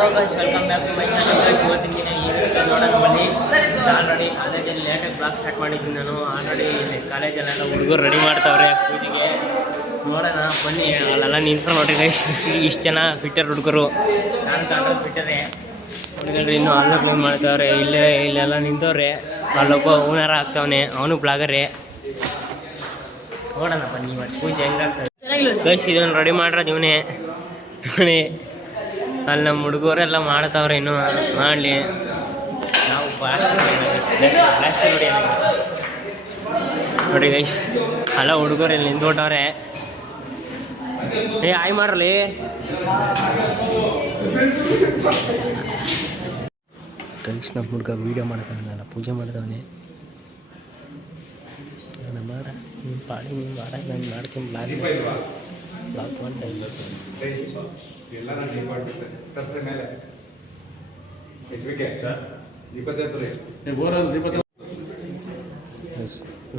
Hello guys, welcome back to my channel guys. ಇವತ್ತಿನ ದಿನ ಏನಿರುತ್ತೆ ನೋಡೋಣ ಬನ್ನಿ. ಆಲ್ರೆಡಿ ಕಾಲೇಜಲ್ಲಿ ಲೇಟಾಗಿ ಬ್ಲಾಗ್ ಸ್ಟಾರ್ಟ್ ಮಾಡಿದ್ದೀನಿ ನಾನು. ಆಲ್ರೆಡಿ ಕಾಲೇಜಲ್ಲೆಲ್ಲ ಹುಡುಗರು ರೆಡಿ ಮಾಡ್ತಾವ್ರೆ ಪೂಜೆಗೆ. ನೋಡೋಣ ಬನ್ನಿ. ಅಲ್ಲೆಲ್ಲ ನಿಂತ್ಕೊಂಡು ನೋಡಿ ಗೈಸ್, ಇಷ್ಟು ಜನ ಫಿಟ್ಟರ್ ಹುಡುಗರು. ನಾನು ಕಂಡ್ರೆ ಫಿಟ್ಟರೇ ಹುಡುಗರು. ಇನ್ನೂ ಅಲ್ಲ ಕ್ಲೀನ್ ಮಾಡ್ತಾವ್ರೆ. ಇಲ್ಲೆಲ್ಲ ನಿಂತವ್ರೆ. ಅಲ್ಲೊಬ್ಬ ಓನರ್ ಆಗ್ತಾವನೆ, ಅವನು ಬ್ಲಾಗರೇ. ನೋಡೋಣ ಬನ್ನಿ ಇವತ್ತು ಪೂಜೆ ಹೆಂಗಾಗ್ತದೆ ಗೈಸ್. ಇದನ್ನು ರೆಡಿ ಮಾಡಿರೋದು ಇವನೇ ನೋಡಿ. ಅಲ್ಲಿ ನಮ್ಮ ಹುಡುಗರೆಲ್ಲ ಮಾಡ್ತಾವ್ರೆ, ಇನ್ನೂ ಮಾಡಲಿ. ನಾವು ನೋಡಿ ಗೈಸ್, ಅಲ್ಲ ಹುಡುಗರು ಇಲ್ಲಿ ನಿಂತ್ಕೊಟ್ಟವ್ರೆ. ಆಯ್ ಮಾಡ್ರಲಿ. ಗೈಸ್, ನಮ್ಮ ಹುಡುಗ ವೀಡಿಯೋ ಮಾಡ್ತಾನಲ್ಲ, ಪೂಜೆ ಮಾಡ್ತಾವನೆ. ನಾನು ಮಾಡ ನೀನು ಪಾಡಿ, ನೀನು ಮಾಡ, ನಾನು ಮಾಡ್ತೀನಿ ಬ್ಲಾಗ್ ಮಾಡ್ತಾ ಇಲ್ಲ.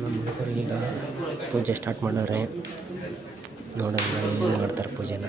ನಮ್ಮ ಹುಡುಗರು ಈಗ ಪೂಜೆ ಸ್ಟಾರ್ಟ್ ಮಾಡೋರೆ. ನೋಡೋಣ ಏನು ಮಾಡ್ತಾರೆ ಪೂಜೆನ.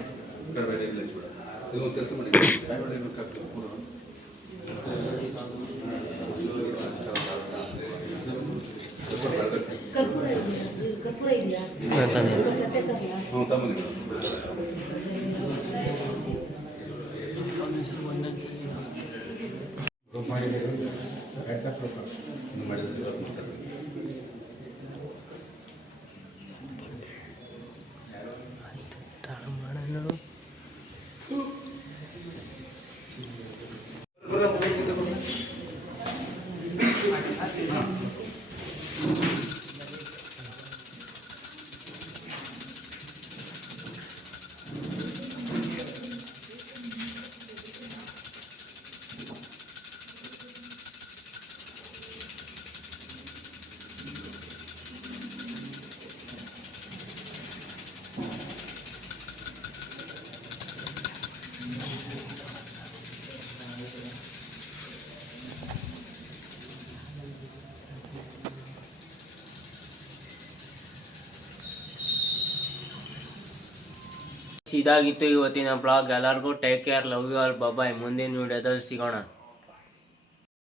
ಇದಾಗಿತ್ತು ಇವತ್ತಿನ ಬ್ಲಾಗ್. ಎಲ್ಲರಿಗೂ take care, love you all, bye. ಮುಂದಿನ ವಿಡಿಯೋದಲ್ಲಿ ಸಿಗೋಣ.